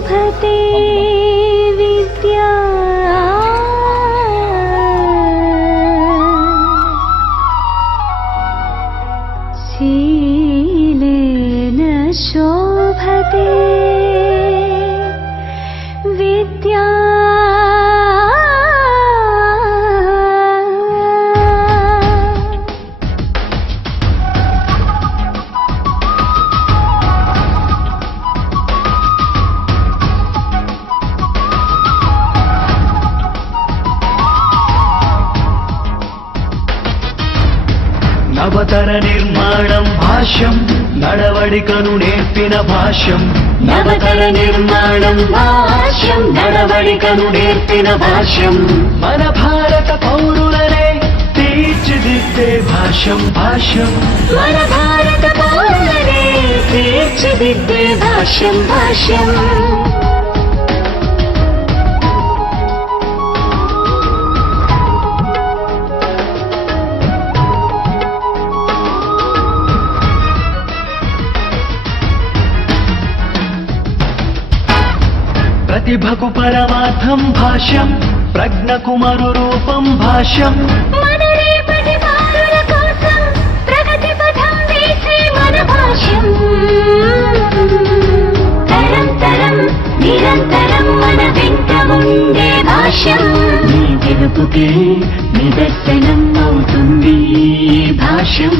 প্রভাতে నిర్మాణం భాష్యం నడవడికను నేర్పిన భాష్యం. నవతర నిర్మాణం భాష్యం నడవడికను నేర్పిన భాష్యం. మన భారత పౌరులనే తీర్చిదిద్దే భాష్యం భాష్యం. మన భారత పౌరులనే తీర్చిదిద్దే భాష్యం భాష్యం. ప్రతిభకు పరమార్థం భాష్యం ప్రజ్ఞకు మరురూపం భాష్యం గెలుపుకే నిదర్శనం అవుతుంది Bhashyam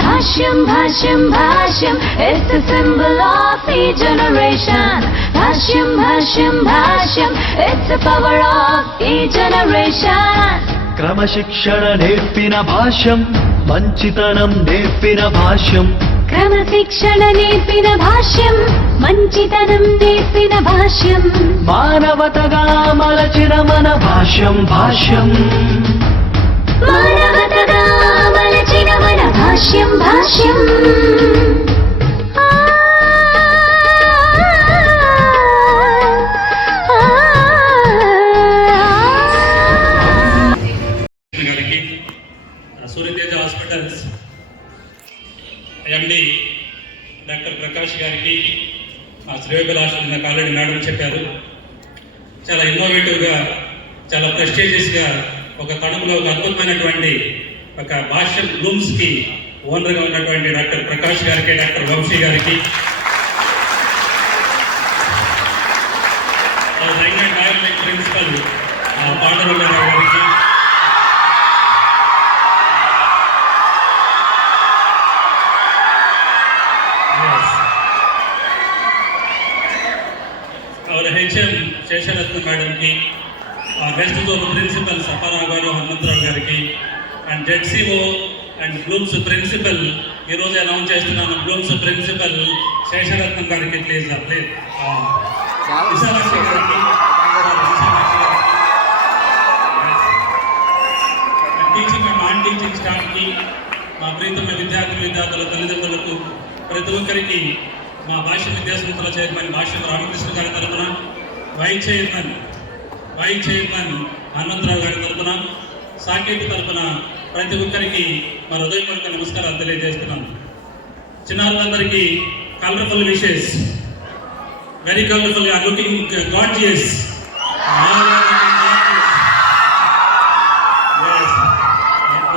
Bhashyam Bhashyam Bhashyam it's the symbol of ఈ generation Bhashyam Bhashyam Bhashyam it's power of ఈ జనరేషన్ క్రమశిక్షణ నేర్పిన భాష్యం మంచితనం నేర్పిన భాష్యం క్రమశిక్షణ నేర్పిన భాష్యం మంచితనం నేర్పిన భాష్యం మానవతగా మలచిన మన భాష్యం భాష్యం మానవతగా మలచిన మన భాష్యం భాష్యం శ్రేయోభిలాష నాకు ఆల్రెడీ మేడం చెప్పారు. చాలా ఇన్నోవేటివ్గా చాలా ప్రెస్టేజియస్గా ఒక తణుకులో ఒక అద్భుతమైనటువంటి ఒక భాష్యం రూమ్స్కి ఓనర్గా ఉన్నటువంటి డాక్టర్ ప్రకాష్ గారికి డాక్టర్ వంశీ గారికి young and direct principal Pandava గారికి Yes. Our HM శేషరత్న మేడంకి వెస్ట్ జోన్ ప్రిన్సిపల్ సఫారావు గారు హనుమంతరావు గారికి and ZCO and Blooms principal ఈరోజు అనౌన్స్ చేస్తున్నాను బ్లూమ్స్ ప్రిన్సిపల్ శేషరత్నం గారికి ప్లీజ్ ప్లీజ్ విశాలాక్షి గారికి. విశాలాక్షి గారికి టీచింగ్ అండ్ నాన్ టీచింగ్ స్టాఫ్కి మా ప్రీతమ విద్యార్థి విద్యార్థుల తల్లిదండ్రులకు ప్రతి ఒక్కరికి మా భాష విద్యాసంస్థల చైర్మన్ భాష్యం రామకృష్ణ గారి తరఫున vice chairman vice chairman Hanumantharao గారి తరఫున సాకేత్ తరఫున ప్రతి ఒక్కరికి మా హృదయపూర్వక నమస్కారాలు తెలియజేస్తున్నాను. చిన్నారులందరికీ colourful wishes very colourful are looking gorgeous looking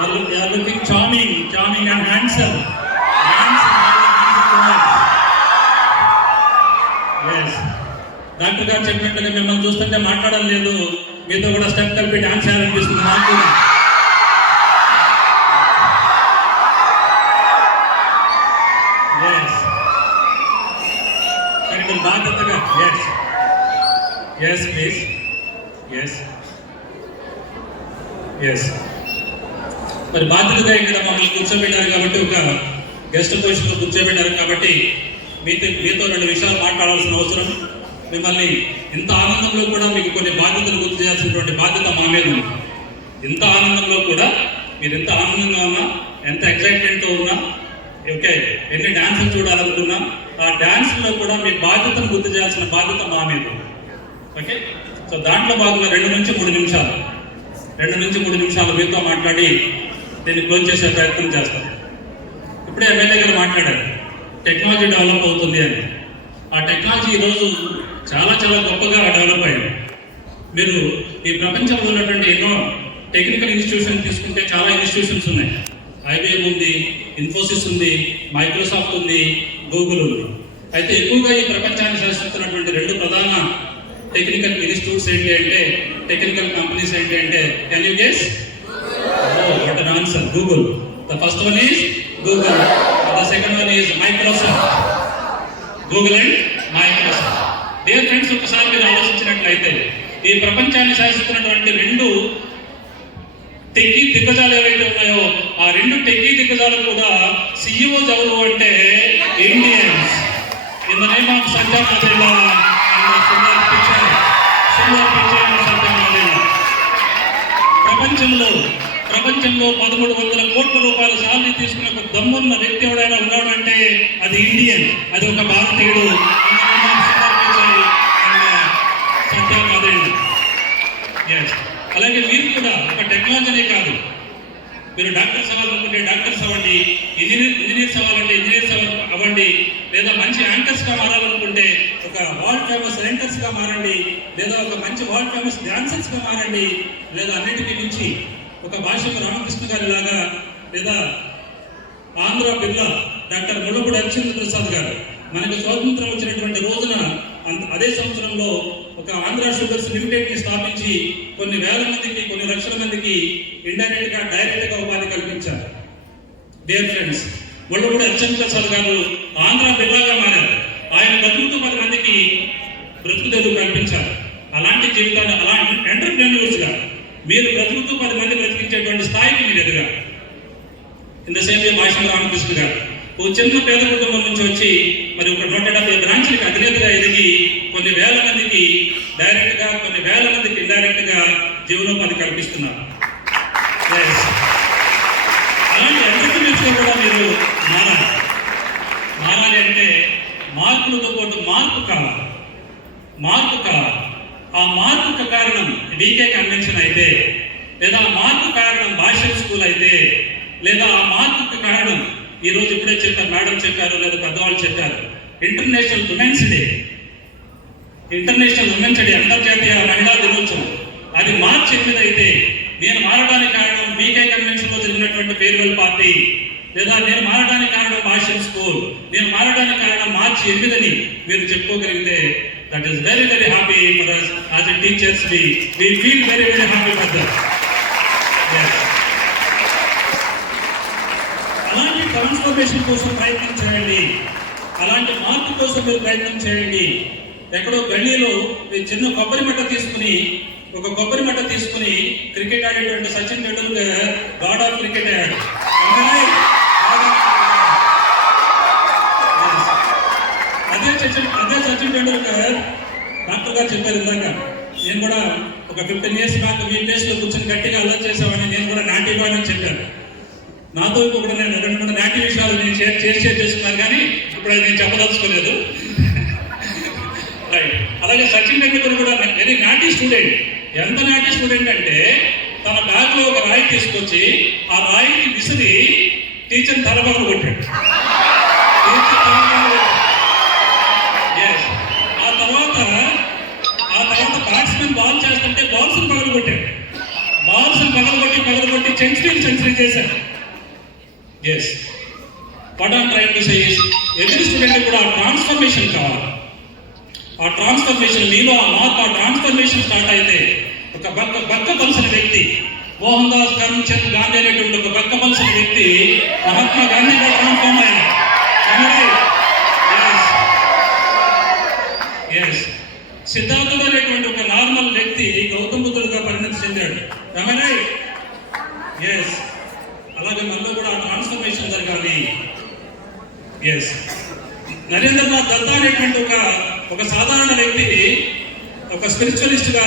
Well, they and handsome doctor గారు చెప్పినట్లుగా మిమ్మల్ని చూస్తుంటే మాట్లాడడం లేదు. మీతో కూడా స్టెప్ కలిపి డాన్స్ చేయాలనిపిస్తుంది నాకు కూడా. Yes. కానీ మీరు బాధ్యతగా yes yes please yes yes మరి బాధ్యతగా ఇక్కడ మమ్మల్ని కూర్చోబెట్టారు కాబట్టి ఒక గెస్ట్ పొజిషన్లో కూర్చోబెట్టారు కాబట్టి మీతో మీతో రెండు విషయాలు మాట్లాడాల్సిన అవసరం. మిమ్మల్ని ఇంత ఆనందంలో కూడా మీకు కొన్ని బాధ్యతలు గుర్తు చేయాల్సినటువంటి బాధ్యత మా మీద ఉంది. ఇంత ఆనందంలో కూడా మీరు ఎంత ఆనందంగా ఉన్నా ఎంత ఎక్సైట్మెంట్తో ఉన్నా ఓకే ఎన్ని డాన్సులు చూడాలనుకున్నా ఆ డాన్స్లో కూడా మీ బాధ్యతను గుర్తు చేయాల్సిన బాధ్యత మా మీద ఓకే? సో దాంట్లో భాగంగా రెండు నుంచి మూడు నిమిషాలు. రెండు నుంచి మూడు నిమిషాలు మీతో మాట్లాడి దీన్ని క్లోజ్ చేసే ప్రయత్నం చేస్తాం. ఇప్పుడే ఎమ్మెల్యే గారు మాట్లాడారు. టెక్నాలజీ డెవలప్ అవుతుంది అని. ఆ టెక్నాలజీ ఈరోజు చాలా చాలా గొప్పగా డెవలప్ అయింది. మీరు ఈ ప్రపంచంలో ఉన్నటువంటి ఎన్నో టెక్నికల్ ఇన్స్టిట్యూషన్ తీసుకుంటే చాలా ఇన్స్టిట్యూషన్స్ ఉన్నాయి. ఐబిఎం ఉంది ఇన్ఫోసిస్ ఉంది మైక్రోసాఫ్ట్ ఉంది గూగుల్ ఉంది. అయితే ఎక్కువగా ఈ ప్రపంచాన్ని శాసిస్తున్నటువంటి రెండు ప్రధాన టెక్నికల్ ఇన్స్టిట్యూట్స్ ఏంటి అంటే టెక్నికల్ కంపెనీస్ ఏంటి అంటే can you guess what an answer Google the first one is Google the second one is Microsoft Google and Microsoft dear friends ఒకసారి మీరు ఆలోచించినట్లయితే ఈ ప్రపంచాన్ని శాసిస్తున్నటువంటి రెండు టెక్కీ దిగ్గజాలు ఏవైతే ఉన్నాయో ఆ రెండు టెక్కీ దిగ్గజాలు కూడా సీఈఓ ఎవరు అంటే Indians in the name of Sanjay ప్రపంచంలో పదమూడు వందల కోట్ల రూపాయల శాలరీ తీసుకున్న ఒక దమ్మున్న వ్యక్తి ఎవడైనా ఉన్నాడు అంటే అది ఇండియన్. అది ఒక భారతీయుడు. Yes. అలాగే మీరు కూడా ఒక టెక్నాలజీనే కాదు. మీరు డాక్టర్స్ అవ్వాలనుకుంటే డాక్టర్స్ అవ్వండి ఇంజనీర్ ఇంజనీర్స్ అవ్వాలంటే ఇంజనీర్స్ అవ్వండి లేదా మంచి యాంకర్స్గా మారాలనుకుంటే ఒక వరల్డ్ ఫేమస్ యాంకర్స్ మారండి లేదా ఒక మంచి వరల్డ్ ఫేమస్ డాన్సర్స్గా మారండి లేదా అన్నిటికీ మించి ఒక భాషకు రామకృష్ణ గారి లాగా లేదా ఆంధ్ర బిర్లా డాక్టర్ ముడుగుడు హరిచంద్ర ప్రసాద్ గారు. మనకు స్వాతంత్రం వచ్చినటువంటి రోజున అదే సంవత్సరంలో ఒక ఆంధ్ర షుగర్స్ లిమిటెడ్ని స్థాపించి కొన్ని వేల మందికి కొన్ని లక్షల మందికి ఇండైరెక్ట్గా డైరెక్ట్గా ఉపాధి కల్పించారు. డియర్ ఫ్రెండ్స్ ముడుగుడు హరిచంద్ర ప్రసాద్ గారు ఆంధ్ర బిర్లాగా మారారు. ఆయన బతుకుతూ పది మందికి బ్రతుకు తెరువు కల్పించారు అలాంటి జీవితాన్ని అలాంటి ఎంటర్ప్రెన్యూర్స్గా మీరు బ్రతుకుతూ పది మంది బ్రతికించేటువంటి స్థాయికి మీరు ఎదిగారు ఇన్ ద సేమ్ రామకృష్ణ గారు ఓ చిన్న పేద కుటుంబం నుంచి వచ్చి మరి ఒక నూట డెబ్బై బ్రాంచ్లకి అధినేతగా ఎదిగి కొన్ని వేల మందికి డైరెక్ట్గా కొన్ని వేల మందికి ఇండైరెక్ట్గా జీవనోపాధి కల్పిస్తున్నారు. అలాంటి ఎంటర్ప్రినర్స్ కూడా మీరు మారాలి. మారాలి అంటే మార్పులతో పాటు మార్పు కావాలి. మార్పు కావాలి. ఆ మార్పుకు కారణం వీకే కన్వెన్షన్ అయితే లేదా ఆ మార్పు కారణం భాషల్ స్కూల్ అయితే లేదా ఆ మార్పుకు కారణం ఈ రోజు ఇప్పుడే చెప్పారు మేడం చెప్పారు లేదా పెద్దవాళ్ళు చెప్పారు. International women's day international women's day అంతర్జాతీయ మహిళా దినోత్సవం. అది మార్చి ఎనిమిది అయితే నేను మారడానికి కారణం బీకే కన్వెన్షన్లో జరిగినటువంటి ఫేర్వెల్ పార్టీ. లేదా నేను మారడానికి కారణం భాషల్ స్కూల్ నేను మారడానికి కారణం మార్చి ఎనిమిదని మీరు చెప్పుకోగలిగితే that is very very happy for us as a teachers we we feel very very happy for that అలాంటి ట్రాన్స్ఫర్మేషన్ కోసం ప్రయత్నం చేయండి. అలాంటి మార్పు కోసం మీరు ప్రయత్నం చేయండి. ఎక్కడో గల్లీలో మీరు చిన్న కొబ్బరి మట్ట తీసుకుని ఒక కొబ్బరి మట్ట తీసుకుని cricket ఆడేటువంటి Sachin Tendulkar god of cricket అయ్యాడు అదే సచిన్ అదే సచిన్ టెండూల్కర్ డాక్టర్ గారు చెప్పారు ఇందాక నేను కూడా ఒక ఫిఫ్టీన్ ఇయర్స్ బ్యాక్ మీ ప్లేస్లో కూర్చొని గట్టిగా అలర్ట్ చేసామని నేను కూడా నాటి బాయ్ అని చెప్పాను. నాతో కూడా నేను రెండు మూడు నాటి విషయాలు నేను షేర్ షేర్ షేర్ చేసుకున్నాను కానీ ఇప్పుడు అది నేను చెప్పదలుచుకోలేదు. రైట్ అలాగే సచిన్ టెండూల్కర్ కూడా వెరీ నాటి స్టూడెంట్ ఎంత నాటి స్టూడెంట్ అంటే తన బ్యాగ్లో ఒక రాయి తీసుకొచ్చి ఆ రాయికి విసిరి టీచర్ తలపగలు కొట్టాడు yes what am trying to say every student కూడా ఆ ట్రాన్స్ఫర్మేషన్ కావాలి. ఆ ట్రాన్స్ఫర్మేషన్ మీలో ఆ మార్పు ఆ ట్రాన్స్ఫర్మేషన్ స్టార్ట్ అయితే ఒక బక్క బక్క పలసిన వ్యక్తి మోహన్ దాస్ కరమ్చంద్ గాంధీ అనేటువంటి ఒక బక్క పలసిన వ్యక్తి మహాత్మా గాంధీగా ట్రాన్స్ఫార్మ్ అయ్యాడు ఎస్ సిద్ధార్థుడు అనేటువంటి ఒక నార్మల్ వ్యక్తి గౌతమ బుద్ధుడుగా పరిణతి చెందాడు. ఎస్ అలాగే మనలో కూడా ఆ ట్రాన్స్ఫర్మేషన్ జరగాలి ఎస్ నరేంద్రనాథ్ దత్తా అనేటువంటి ఒక ఒక సాధారణ వ్యక్తి ఒక స్పిరిచువలిస్ట్గా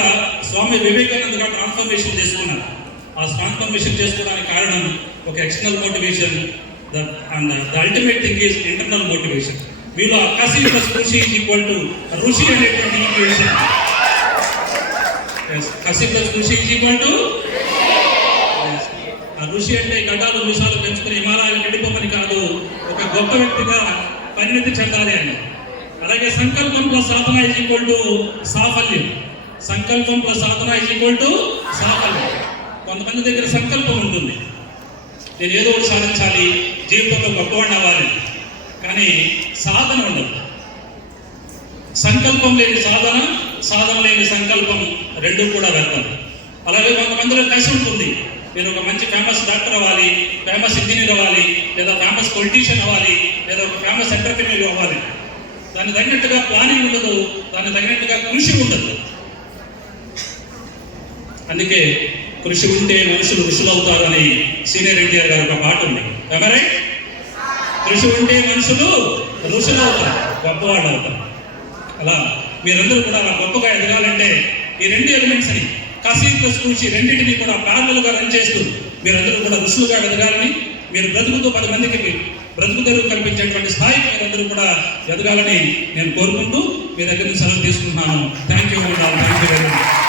స్వామి వివేకానంద్గా ట్రాన్స్ఫర్మేషన్ చేసుకున్నారు. ఆ ట్రాన్స్ఫర్మేషన్ చేసుకోవడానికి కారణం ఒక external motivation and the ultimate thing is internal motivation మీలో కసి ప్లస్ ఋషి ఈజ్ ఈక్వల్ టు ఋషి అనేటువంటి మోటివేషన్ కసి ప్లస్ ఋషి ఈజ్ ఈక్వల్ టు ఆ ఋషి అంటే గడ్డాలు విషయాలు పెంచుకుని హిమాలయాలు వెళ్ళిపోమని కాదు. గొప్ప వ్యక్తిగా పరిణతి చెందాలి అని. అలాగే సంకల్పం ప్లస్ సాధన ఇజ్ ఈక్వల్ టు సాఫల్యం. సంకల్పం ప్లస్ సాధన ఇజ్ ఈక్వల్ టు సాఫల్యం. కొంతమంది దగ్గర సంకల్పం ఉంటుంది. నేను ఏదో ఒకటి సాధించాలి జీవితంలో గొప్పవాడిని అవ్వాలి. కానీ సాధన ఉండదు. సంకల్పం లేని సాధన సాధన లేని సంకల్పం రెండు కూడా వెళ్తాం అలాగే కొంతమందిలో కసి ఉంటుంది. నేను ఒక మంచి ఫేమస్ డాక్టర్ అవ్వాలి ఫేమస్ ఇంజనీర్ అవ్వాలి లేదా ఫేమస్ పొలిటీషియన్ అవ్వాలి లేదా ఒక ఫేమస్ ఎంటర్ప్రినర్ అవ్వాలి. దానికి తగినట్టుగా ప్లానింగ్ ఉండదు దానికి తగినట్టుగా కృషి ఉండదు. అందుకే కృషి ఉంటే మనుషులు ఋషులు అవుతారని సీనియర్ ఎన్టీఆర్ గారు ఒక పాట ఉంది. ఎవరే కృషి ఉంటే మనుషులు ఋషులు అవుతారు గొప్పవాళ్ళు అవుతారు అలా మీరందరూ కూడా అలా గొప్పగా ఎదగాలంటే ఈ రెండు ఎలిమెంట్స్ అని కసి ప్లస్ గురించి రెండింటిని కూడా parallel రన్ చేస్తూ మీరందరూ కూడా ఋషులుగా ఎదగాలని మీరు బ్రతుకుతూ పది మందికి బ్రతుకు తెరువు కల్పించేటువంటి స్థాయికి మీరందరూ కూడా ఎదగాలని నేను కోరుకుంటూ మీ దగ్గర నుంచి సెలవు తీసుకుంటున్నాను. Thank you thank you very much